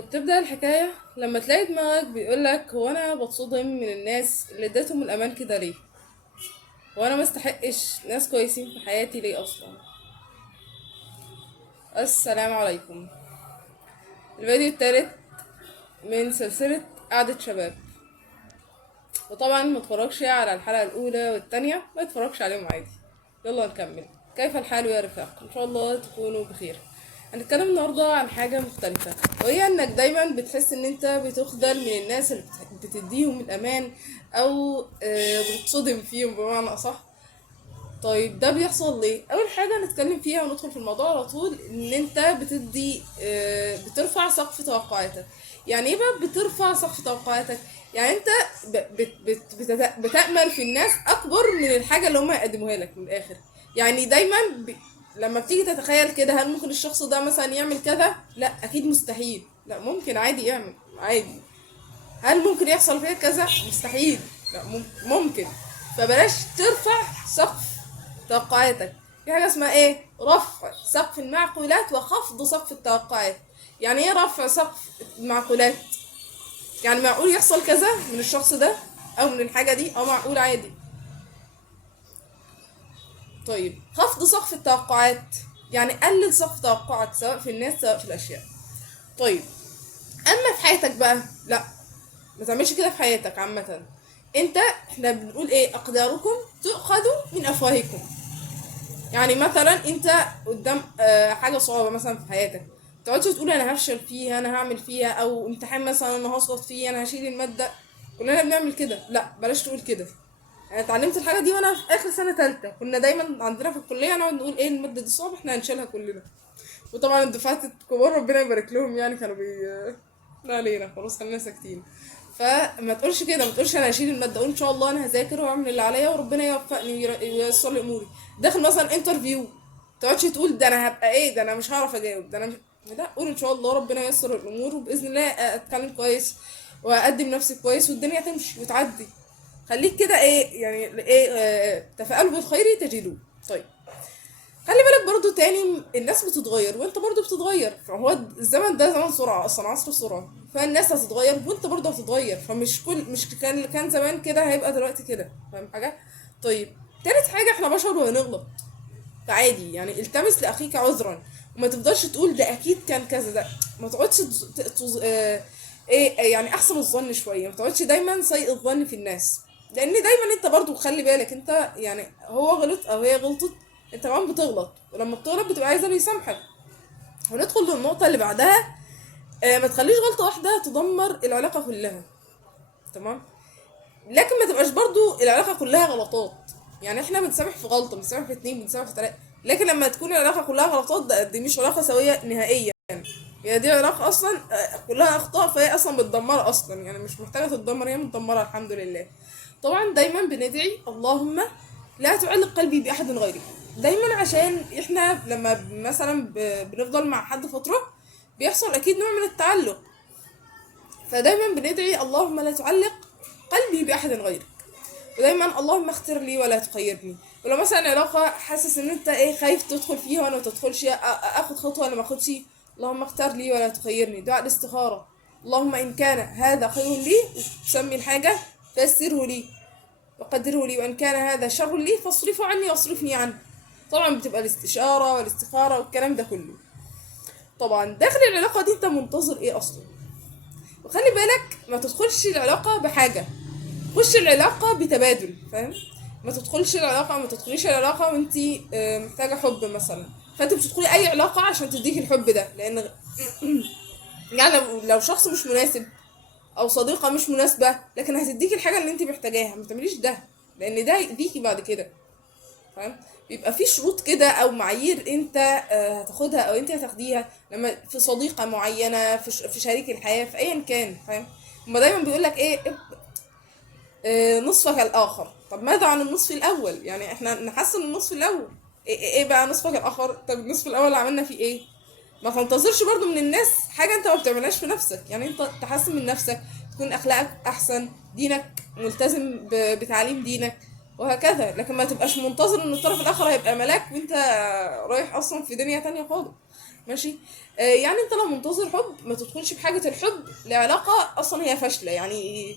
وبتبدأ الحكاية لما تلاقي دماغك بيقولك هو أنا بتصدم من الناس اللي اديتهم الأمان كده ليه؟ هو أنا مستحقش ناس كويسين في حياتي ليه أصلا؟ السلام عليكم. الفيديو التالت من سلسلة قعدة شباب، وطبعا ما تتفرجش على الحلقة الأولى والتانية، ما تتفرجش عليهم عادي. يلا نكمل. كيف الحال يا رفاق؟ إن شاء الله تكونوا بخير. هنتكلم النهاردة عن حاجة مختلفة، وهي انك دايما بتحس ان انت بتخذل من الناس اللي بتديهم الامان، او بتصدم فيهم بمعنى اصح. طيب ده بيحصل ليه؟ اول حاجة نتكلم فيها وندخل في الموضوع على طول، ان انت بتدي بترفع سقف توقعاتك. يعني ايه بقى بترفع سقف توقعاتك؟ يعني انت بتأمل في الناس اكبر من الحاجة اللي هم هيقدموها لك من الاخر. يعني دايما لما بتيجي تتخيل كده، هل ممكن الشخص ده مثلا يعمل كذا؟ لا اكيد مستحيل. لا ممكن عادي يعمل عادي. هل ممكن يحصل فيها كذا؟ مستحيل. لا ممكن. فبلاش ترفع سقف توقعاتك. في حاجة اسمها ايه؟ رفع سقف المعقولات وخفض سقف التوقعات. يعني ايه رفع سقف المعقولات؟ يعني معقول يحصل كذا من الشخص ده او من الحاجة دي، او معقول عادي. طيب خفض سقف التوقعات، يعني قلل سقف توقعك سواء في الناس سواء في الاشياء. طيب اما في حياتك بقى لا، ما تعملش كده في حياتك عامة. انت احنا بنقول ايه؟ اقداركم تؤخذ من افواهكم. يعني مثلا انت قدام حاجه صعبه مثلا في حياتك، تقعدش تقول انا هفشل فيها، انا هعمل فيها، او امتحان مثلا انا هسقط فيه، انا هشيل الماده. كلنا بنعمل كده. لا بلاش تقول كده. انا اتعلمت الحاجه دي وانا في اخر سنه تالتة. كنا دايما عندنا في الكليه نقعد نقول ايه؟ الماده دي صعبه، احنا هنشيلها كلنا. وطبعا الدفعات الكبار ربنا يبارك لهم يعني كانوا لا علينا، خلاص خلينا ساكتين. فما تقولش كده، ما تقولش انا هشيل الماده. قول ان شاء الله انا هذاكر واعمل اللي عليا وربنا يوفقني وييسر لي اموري. داخل مثلا انترفيو، ما تقعدش تقول ده انا هبقى ايه، ده انا مش هعرف اجاوب، ده انا مش... لا، قول ان شاء الله ربنا ييسر الامور وباذن الله اتكلم كويس واقدم نفسي كويس والدنيا تمشي وتعدي. خليك كده ايه يعني ايه، تفاءلوا بالخير تجدوه. طيب خلي بالك برضو تاني، الناس بتتغير وانت برضو بتتغير. فهو الزمن ده زمن سرعة اصلا، عصر السرعة. فالناس هتتغير وانت برضو هتتغير. فمش مش كان زمان كده هيبقى دلوقتي كده. فاهم حاجة؟ طيب تالت حاجة، احنا بشر وهنغلط. فعادي يعني التمس لاخيك عذرا. وما تفضلش تقول ده اكيد كان كذا. ده ما تقعدش ايه يعني، احسن الظن شوية. ما تقعدش دايما سيء الظن في الناس، لان دايما انت برضو خلي بالك، انت يعني هو غلط او هي غلطت، انت كمان بتغلط. ولما بتغلط بتبقى عايزه اللي يسامحك. وندخل للنقطه اللي بعدها. ما تخليش غلطه واحده تدمر العلاقه كلها. تمام. لكن ما تبقاش برضو العلاقه كلها غلطات. يعني احنا بنسامح في غلطه، بنسامح في اتنين، بنسامح في تلاته. لكن لما تكون العلاقه كلها غلطات، دي مش علاقه سويه نهائيا. هي دي علاقه اصلا كلها اخطاء، فهي اصلا متدمره اصلا. يعني مش محتاجه تتدمر، هي متدمره الحمد لله. طبعا دايما بندعي اللهم لا تعلق قلبي باحد غيرك. دايما عشان احنا لما مثلا بنفضل مع حد فتره، بيحصل اكيد نوع من التعلق. فدايما بندعي اللهم لا تعلق قلبي باحد غيرك. ودايما اللهم اختر لي ولا تخيرني. ولو مثلا علاقه حاسس ان انت ايه خايف تدخل فيها وانا ما تدخلش، اخد خطوه ولا ما اخدش، اللهم اختار لي ولا تخيرني. دعاء الاستخاره. اللهم ان كان هذا خير لي، تسمي الحاجه، فيسره لي وقدره لي، وان كان هذا شر لي فاصرفه عني واصرفني عنه. طبعا بتبقى الاستشاره والاستخاره والكلام ده كله. طبعا داخل العلاقه دي انت منتظر ايه اصلا؟ وخلي بالك ما تدخلش العلاقه بحاجه، خش العلاقه بتبادل. فاهم؟ ما تدخلش العلاقه، ما تدخليش العلاقه وانت محتاجه حب مثلا. فانت بتدخلي اي علاقه عشان تديك الحب ده، لان يعني لو شخص مش مناسب او صديقه مش مناسبه لكن هتديك الحاجه اللي انت محتاجاها، ما تعمليش ده، لان ده يأذيكي بعد كده. فاهم؟ بيبقى في شروط كده او معايير انت هتاخدها او انت هتاخديها لما في صديقه معينه، في شريك الحياه، في ايا كان. فاهم؟ هما دايما بيقول لك ايه؟ نصفك الاخر. طب ماذا عن النصف الاول؟ يعني احنا نحسن النصف الاول. إيه بقى نصفك الاخر؟ طب النصف الاول عملنا فيه ايه؟ ما تنتظرش برضو من الناس حاجه انت ما بتعملهاش في نفسك. يعني انت تحسن من نفسك، تكون اخلاقك احسن، دينك ملتزم بتعليم دينك، وهكذا. لكن ما تبقاش منتظر ان الطرف الاخر هيبقى ملاك وانت رايح اصلا في دنيا تانية خالص. ماشي. يعني انت لو منتظر حب ما تدخلش بحاجه الحب لعلاقه اصلا هي فاشله، يعني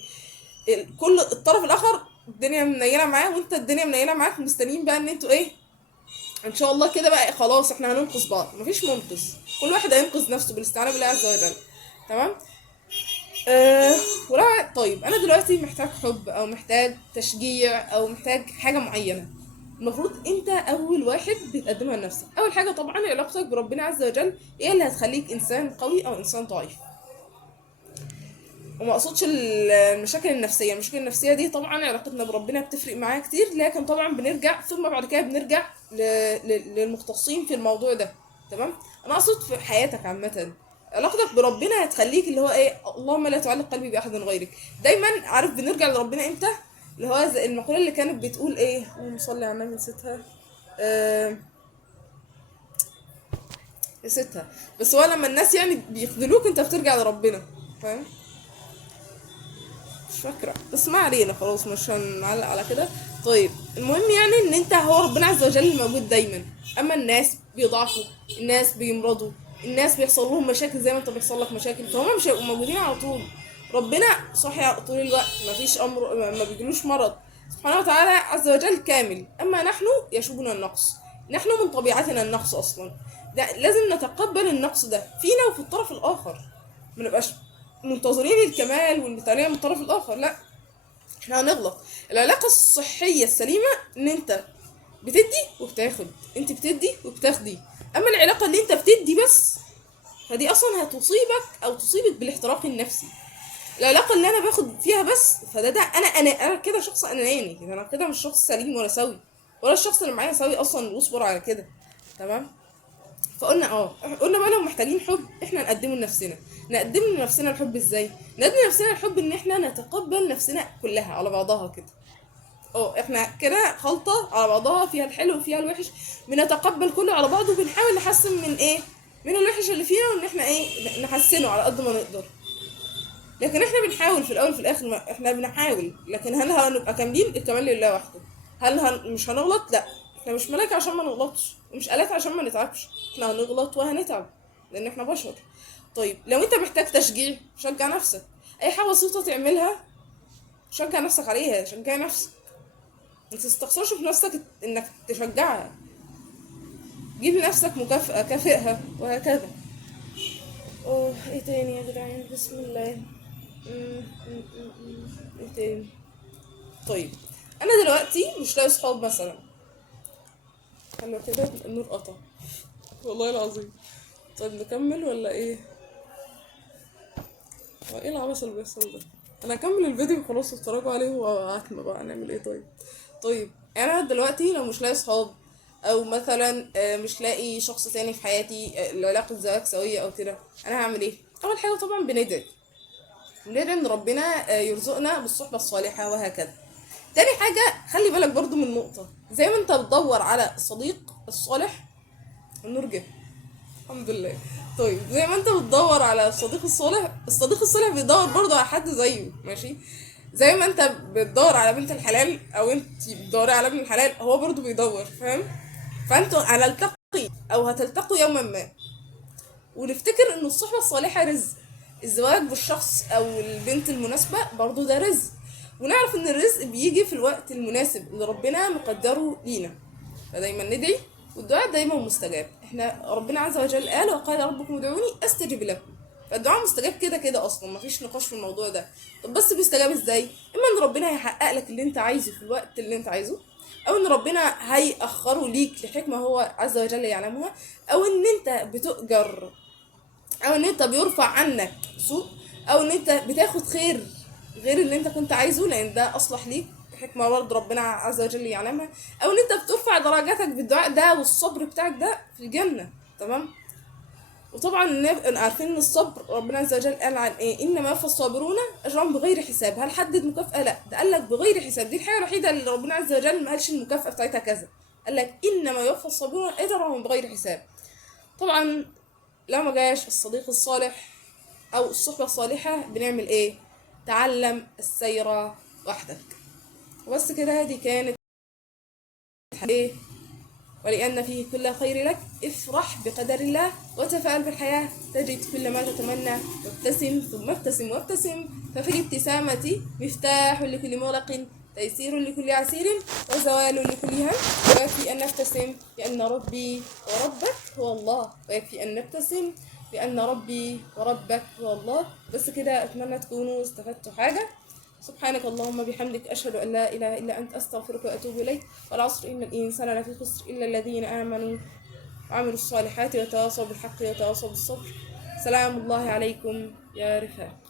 كل الطرف الاخر الدنيا منيله معاه وانت الدنيا منيله معاك، مستنيين بقى ان انتوا ايه ان شاء الله كده بقى خلاص احنا هننقذ بعض. مفيش منقذ، كل واحد هينقذ نفسه بالاستعانه بالله عز وجل. تمام. أه ولا طيب انا دلوقتي محتاج حب او محتاج تشجيع او محتاج حاجه معينه، المفروض انت اول واحد بتقدمها لنفسك. اول حاجه طبعا علاقتك بربنا عز وجل هي اللي هتخليك انسان قوي او انسان ضعيف. وما اقصدش المشاكل النفسيه، المشاكل النفسيه دي طبعا علاقتنا بربنا بتفرق معاها كتير، لكن طبعا بنرجع ثم بعد كده بنرجع للمختصين في الموضوع ده. تمام. انا اقصد في حياتك عامه علاقتك بربنا هتخليك اللي هو ايه، اللهم لا تعلق قلبي باحد غيرك. دايما عارف بنرجع لربنا امتى؟ اللي هو زي المقوله اللي كانت بتقول ايه، اللهم صل على النبي، نسيتها. أه نسيتها. بس هو لما الناس يعني بيخذلوك انت بترجع لربنا، فاهم؟ مش فاكرة، بس ما علينا خلاص مش هنعلق على كده. طيب المهم يعني ان انت هو ربنا عز وجل موجود دايما، اما الناس بيضعفوا، الناس بيمرضوا، الناس بيحصل لهم مشاكل زي ما انت بيحصل لك مشاكل، فهم مش هيبقوا موجودين على طول. ربنا صحي طول الوقت، مفيش امر ما بيجيلوش مرض، سبحانه وتعالى عز وجل كامل. اما نحن يشوبنا النقص، نحن من طبيعتنا النقص اصلا، ده لازم نتقبل النقص ده فينا وفي الطرف الاخر، ما نبقاش منتظرين الكمال والمثالية من الطرف الآخر، لا، احنا هنغلط. العلاقة الصحية السليمة ان انت بتدي وبتاخد، انت بتدي وبتاخدي. اما العلاقة اللي انت بتدي بس فدي اصلا هتصيبك او تصيبك بالاحتراق النفسي. العلاقة اللي انا باخد فيها بس فده انا كده شخص اناني كده، انا كده مش شخص سليم ولا سوي، ولا الشخص اللي معايا سوي اصلا واصبر على كده. تمام. فقلنا قلنا بقى لو محتاجين حب احنا نقدمه لنفسنا. نقدم لنفسنا الحب ازاي؟ نقدم لنفسنا الحب ان احنا نتقبل نفسنا كلها على بعضها كده. احنا كده خلطة على بعضها فيها الحلو وفيها الوحش، بنتقبل كله على بعضه وبنحاول نحسن من ايه، من الوحش اللي فينا، وان احنا ايه نحسنه على قد ما نقدر. لكن احنا بنحاول في الاول وفي الاخر، ما احنا بنحاول، لكن هل هنبقى كاملين؟ الكمال لله وحده. هل مش هنغلط؟ لا، احنا مش ملاك عشان ما نغلطش، ومش آلات عشان ما نتعبش، احنا هنغلط وهنتعب لان احنا بشر. طيب لو انت محتاج تشجيع، شجع نفسك. اي حاجه بسيطه تعملها شجع نفسك عليها، شجع نفسك، ما تستخسرش في نفسك انك تشجعها، جيب لنفسك مكافأة، كافئها وهكذا. ايه تاني يا جدعان؟ بسم الله. ايه تاني؟ طيب انا دلوقتي مش لاقي صحاب مثلا، خلوا كده النور قطع والله العظيم. طيب نكمل ولا ايه؟ هو ايه العبث اللي بيحصل ده؟ انا هكمل الفيديو خلاص، اتفرجوا عليه وعتمة بقى هنعمل ايه. طيب انا دلوقتي لو مش لاقي صحاب، او مثلا مش لاقي شخص تاني في حياتي، العلاقة زواج سوية او كده، انا هعمل ايه؟ اول حاجة طبعا بندعي ان ربنا يرزقنا بالصحبة الصالحة وهكذا. تاني حاجة خلي بالك برضو من نقطة، زي ما انت بتدور على الصديق الصالح، النور جه الحمد لله. طيب زي ما انت بتدور على الصديق الصالح، الصديق الصالح بيدور برضو على حد زيه، ماشي؟ زي ما انت بتدور على بنت الحلال او انت بتدوري على ابن الحلال، هو برضو بيدور، فاهم؟ فانتوا هنلتقي او هتلتقوا يوما ما. ونفتكر ان الصحبة الصالحة رزق، الزواج بالشخص او البنت المناسبة برضو ده رزق، ونعرف ان الرزق بيجي في الوقت المناسب اللي ربنا مقدره لينا. فدايما ندعي، والدعاء دايما مستجاب. احنا ربنا عز وجل قال وقال ربكم ادعوني استجب لكم، فالدعاء مستجاب كده كده اصلا، مفيش نقاش في الموضوع ده. طب بس بيستجاب ازاي؟ اما ان ربنا هيحقق لك اللي انت عايزه في الوقت اللي انت عايزه، او ان ربنا هيأخره ليك لحكمة هو عز وجل يعلمها، او ان انت بتؤجر، او ان انت بيرفع عنك سوء، او ان انت بتاخد خير غير اللي انت كنت عايزه لان ده اصلح ليك حكمة برضه ربنا عز وجل يعلمها، او ان انت بترفع درجاتك بالدعاء ده والصبر بتاعك ده في الجنة. تمام. وطبعا نبقى عارفين ان الصبر ربنا عز وجل قال عن ايه، انما يوفى الصابرون اجرهم بغير حساب. هل حدد مكافأة؟ لا، ده قال لك بغير حساب، دي الحاجة الوحيدة اللي ربنا عز وجل ما قالش المكافأة بتاعتها كذا، قال لك انما يوفى الصابرون اجرهم بغير حساب. طبعا لو ما جاش الصديق الصالح او الصحبة الصالحة بنعمل ايه؟ تعلم السير وحدك. وبس كده، دي كانت ايه ولأن فيه كل خير لك افرح بقدر الله وتفاءل بالحياة تجد كل ما تتمنى وابتسم ثم ابتسم وابتسم ففي الابتسامة مفتاح لكل مغلق تيسير لكل عسير وزوال لكل هم. ويكفي أن نبتسم لأن ربي وربك هو الله. ويكفي أن نبتسم لأن ربي وربك هو الله. بس كده، أتمنى تكونوا استفدتوا حاجة. سبحانك اللهم بحمدك أشهد أن لا إله إلا أنت أستغفرك وأتوب إليك. والعصر إن الإنسان لفي خسر إلا الذين آمنوا وعملوا الصالحات وتواصوا بالحق وتواصوا بالصبر. سلام الله عليكم يا رفاق.